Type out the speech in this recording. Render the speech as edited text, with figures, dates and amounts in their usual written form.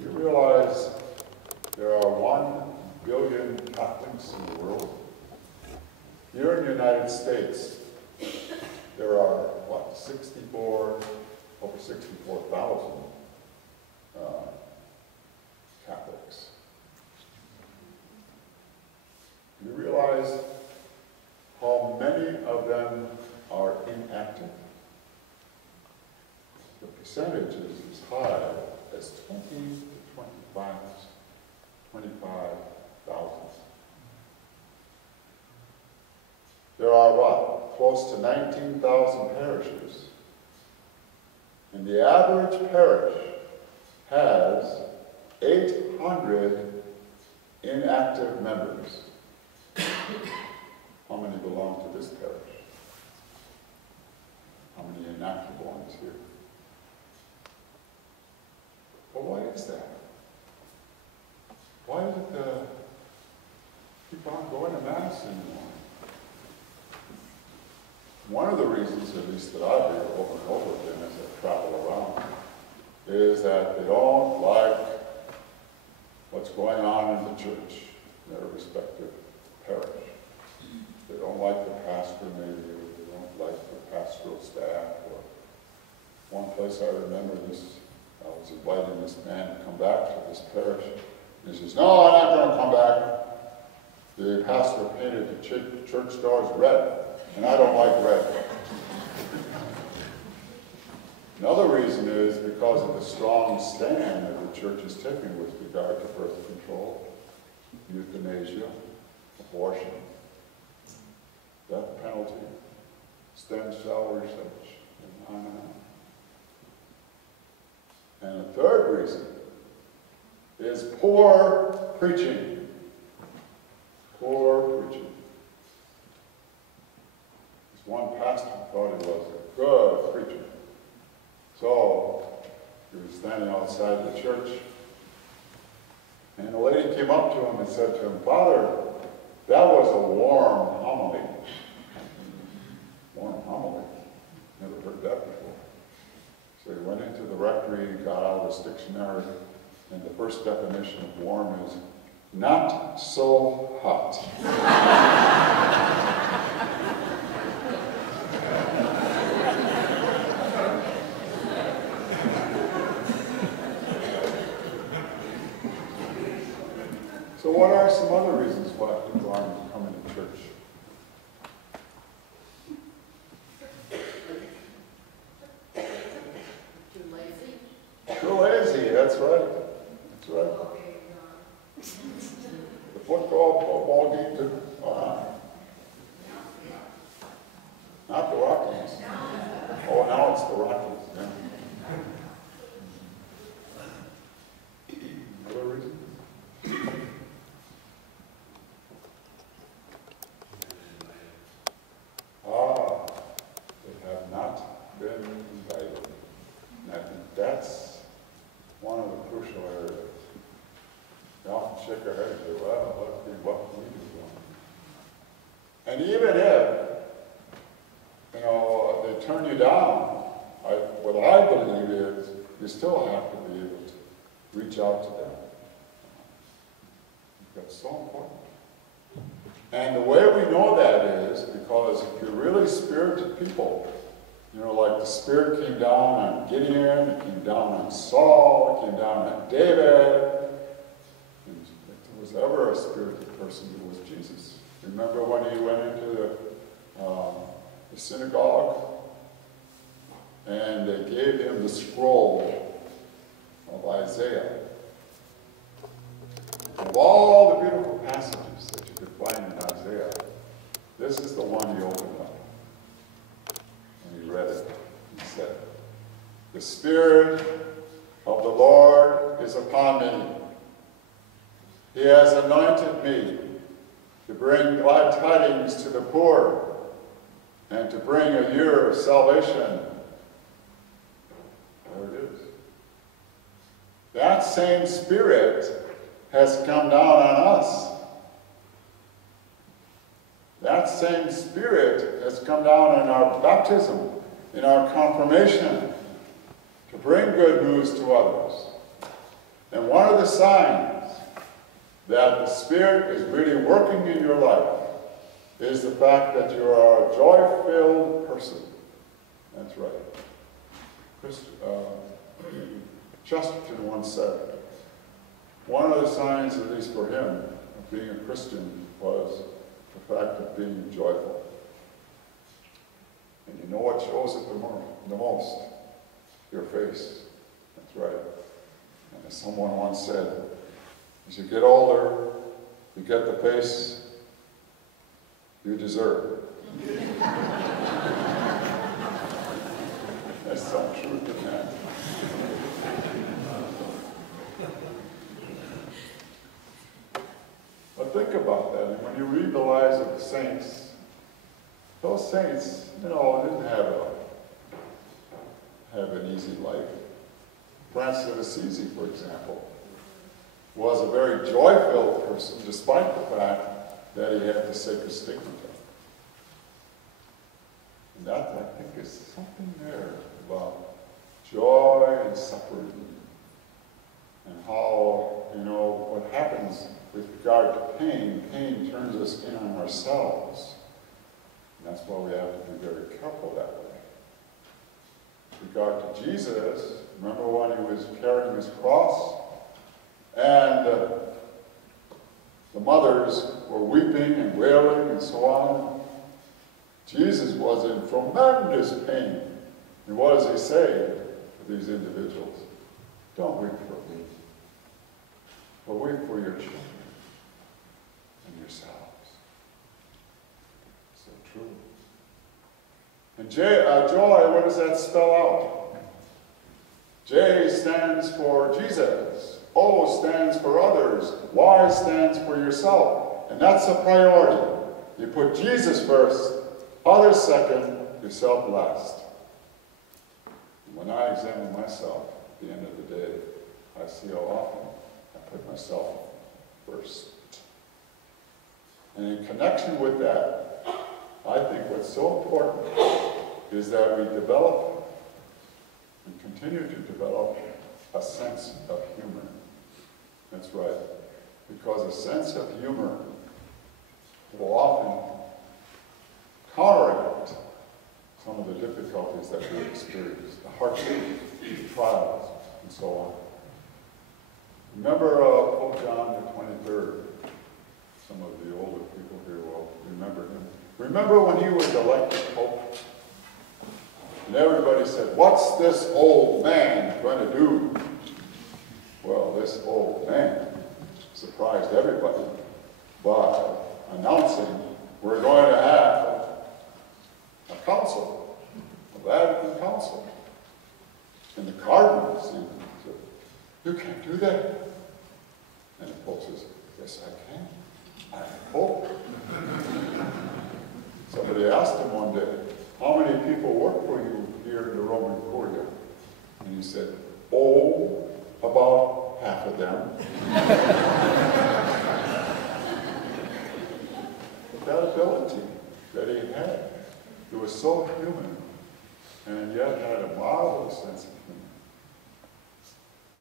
You realize there are 1 billion Catholics in the world? Here in the United States, there are, what, over 64,000 Catholics. You realize how many of them are inactive? The percentage is as high as 20 to 25,000. There are what? Close to 19,000 parishes. And the average parish has 800 inactive members. How many belong to this parish? How many inactive ones here? Well, why is that? Why does it keep on going to Mass anymore? One of the reasons, at least that I hear over and over again as I travel around, is that they don't like what's going on in the church in their respective parish. They don't like the pastor, maybe, or they don't like the pastoral staff. Or one place I remember this, I was inviting this man to come back to this parish. And he says, "No, I'm not going to come back. The pastor painted the church doors red, and I don't like red." Another reason is because of the strong stand that the church is taking with regard to birth control, euthanasia, abortion, death penalty, stem cell research, and on and on. And a third reason is poor preaching. Poor preaching. This one pastor thought he was a good preacher. So, he was standing outside the church, and a lady came up to him and said to him, "Father, that was a warm homily." Warm homily? Never heard that before. So he went into the rectory, got out his dictionary, and the first definition of warm is not so hot. So what are some other reasons why people aren't coming to church? Too lazy? Too lazy, that's right. That's right. The football game too. Not the Rockies. Oh, now it's the Rockies. Yeah. Another reason? They have not been invited. And I think that's one of the crucial areas. We often shake our head and say, well, what can we do? And even if, they turn you down, what I believe is you still have to be able to reach out to them. That's so important. And the way we know that is because if you're really spirited people, like the Spirit came down on Gideon, it came down on Saul, it came down on David. And if there was ever a spirited person, it was Jesus. Remember when he went into the synagogue and they gave him the scroll of Isaiah. Of all the beautiful passages that you could find in Isaiah, this is the one he opened up. And he read it. He said, "The Spirit of the Lord is upon me. He has anointed me to bring glad tidings to the poor and to bring a year of salvation." There it is. That same Spirit has come down on us. That same Spirit has come down in our baptism, in our confirmation, to bring good news to others. And one of the signs that the Spirit is really working in your life is the fact that you are a joy-filled person. That's right. Chesterton once said, one of the signs, at least for him, of being a Christian was the fact of being joyful. And you know what shows it the most? Your face. That's right. And as someone once said, as you get older, you get the face you deserve. There's some truth in that. But think about that. And when you read the lives of the saints, those saints, didn't have an easy life. Francis of Assisi, for example, was a very joy-filled person, despite the fact that he had the sacred stigmata. And that, I think, is something there about joy and suffering, and how, what happens with regard to pain. Pain turns us in on ourselves. And that's why we have to be very careful that way. With regard to Jesus, remember when he was carrying his cross? And the mothers were weeping and wailing and so on. Jesus was in tremendous pain. And what does he say to these individuals? Don't weep for me, but weep for your children and yourselves. So true. And joy, what does that spell out? J stands for Jesus. O stands for others. Y stands for yourself. And that's a priority. You put Jesus first, others second, yourself last. When I examine myself at the end of the day, I see how often I put myself first. And in connection with that, I think what's so important is that we develop and continue to develop a sense of humor. That's right. Because a sense of humor will often counteract some of the difficulties that we experience, the hardships, the trials, and so on. Remember Pope John the 23rd. Some of the older people here will remember him. Remember when he was elected Pope? And everybody said, what's this old man going to do? Well, this old man surprised everybody by announcing we're going to have a council, a Vatican council. And the cardinals said, you can't do that. And the Pope says, yes, I can. I'm the Pope. Somebody asked him one day, how many people work for you here in the Roman Curia? And he said, oh, about half of them. But that ability that he had, it was so human, and yet had a marvelous sense of